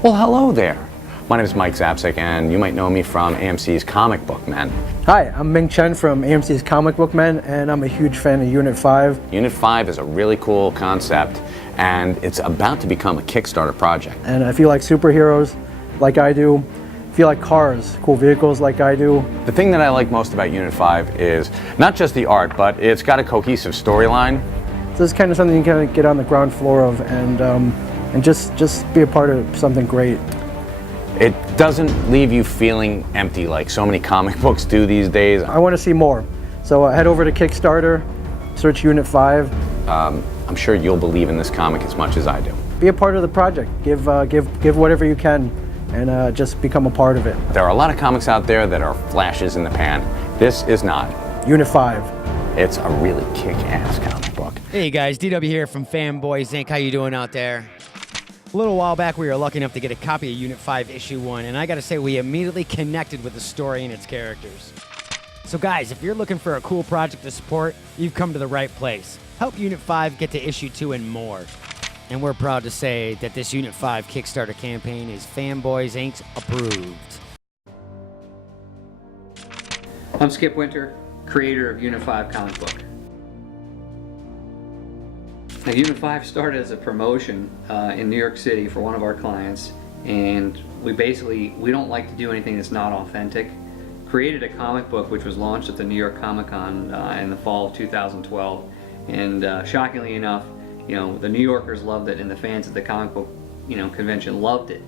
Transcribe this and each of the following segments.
Well, hello there. My name is Mike Zapsik, and you might know me from AMC's Comic Book Men. Hi, I'm Ming Chen from AMC's Comic Book Men, and I'm a huge fan of Unit 5. Unit 5 is a really cool concept, and it's about to become a Kickstarter project. And if you like superheroes like I do, if you like cars, cool vehicles like I do. The thing that I like most about Unit 5 is not just the art, but it's got a cohesive storyline. So this is kind of something you can kind of get on the ground floor of and just be a part of something great. It doesn't leave you feeling empty like so many comic books do these days. I want to see more. So head over to Kickstarter, search Unit 5. I'm sure you'll believe in this comic as much as I do. Be a part of the project. Give whatever you can and just become a part of it. There are a lot of comics out there that are flashes in the pan. This is not. Unit 5. It's a really kick-ass comic book. Hey guys, DW here from Fanboys Inc. How you doing out there? A little while back, we were lucky enough to get a copy of Unit 5 Issue 1, and I gotta say, we immediately connected with the story and its characters. So guys, if you're looking for a cool project to support, you've come to the right place. Help Unit 5 get to Issue 2 and more. And we're proud to say that this Unit 5 Kickstarter campaign is Fanboys Inc. approved. I'm Skip Winter, creator of Unit 5 comic book. Now, Unit 5 started as a promotion in New York City for one of our clients, and we don't like to do anything that's not authentic. Created a comic book which was launched at the New York Comic Con in the fall of 2012, and shockingly enough, the New Yorkers loved it, and the fans at the comic book convention loved it.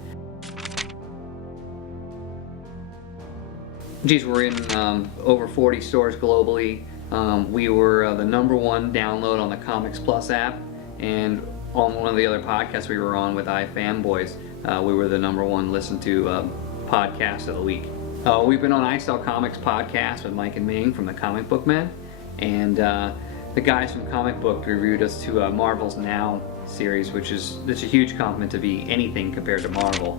Geez, we're in over 40 stores globally. We were the #1 download on the Comics Plus app, and on one of the other podcasts we were on with iFanboys, we were the #1 listened to podcast of the week. We've been on iStyle Comics podcast with Mike and Ming from the Comic Book Men, and the guys from Comic Book reviewed us to Marvel's Now series, which is a huge compliment to be anything compared to Marvel.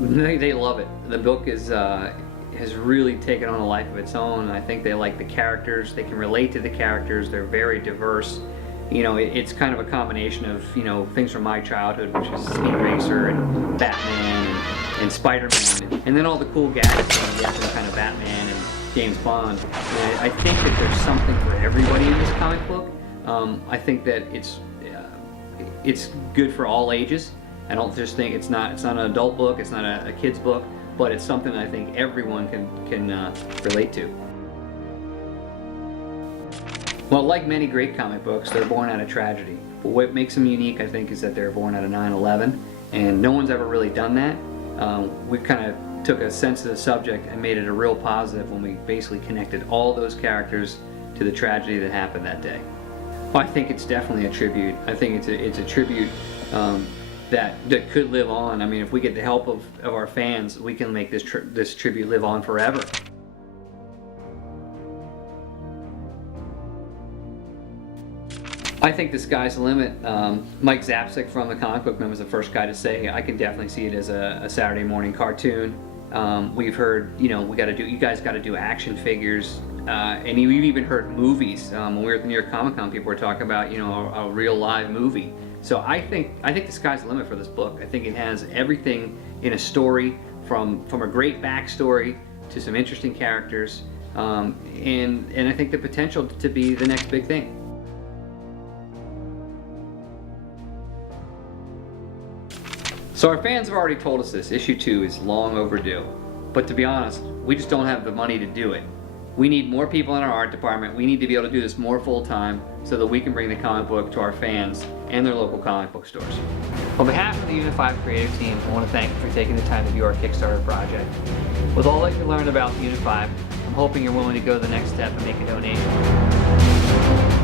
They love it. The book has really taken on a life of its own. I think they like the characters. They can relate to the characters. They're very diverse. It's kind of a combination of things from my childhood, which is Speed Racer and Batman and Spider-Man, and then all the cool gadgets you get from kind of Batman and James Bond. And I think that there's something for everybody in this comic book. I think that it's good for all ages. I don't just think it's not an adult book, it's not a kid's book, but it's something I think everyone can relate to. Well, like many great comic books, they're born out of tragedy. But what makes them unique, I think, is that they're born out of 9/11, and no one's ever really done that. We kind of took a sensitive subject and made it a real positive when we basically connected all those characters to the tragedy that happened that day. Well, I think it's definitely a tribute. I think it's a tribute that could live on. I mean, if we get the help of our fans, we can make this tribute live on forever. I think the sky's the limit. Mike Zapsik from the Comic Book Man was the first guy to say, I can definitely see it as a Saturday morning cartoon. We've heard, you guys got to do action figures, and we've even heard movies. When we were at the New York Comic Con, people were talking about, a real live movie. So I think the sky's the limit for this book. I think it has everything in a story, from a great backstory to some interesting characters, and I think the potential to be the next big thing. So our fans have already told us this. Issue 2 is long overdue. But to be honest, we just don't have the money to do it. We need more people in our art department. We need to be able to do this more full time so that we can bring the comic book to our fans and their local comic book stores. On behalf of the Unit 5 creative team, I want to thank you for taking the time to view our Kickstarter project. With all that you learned about Unit 5, I'm hoping you're willing to go the next step and make a donation.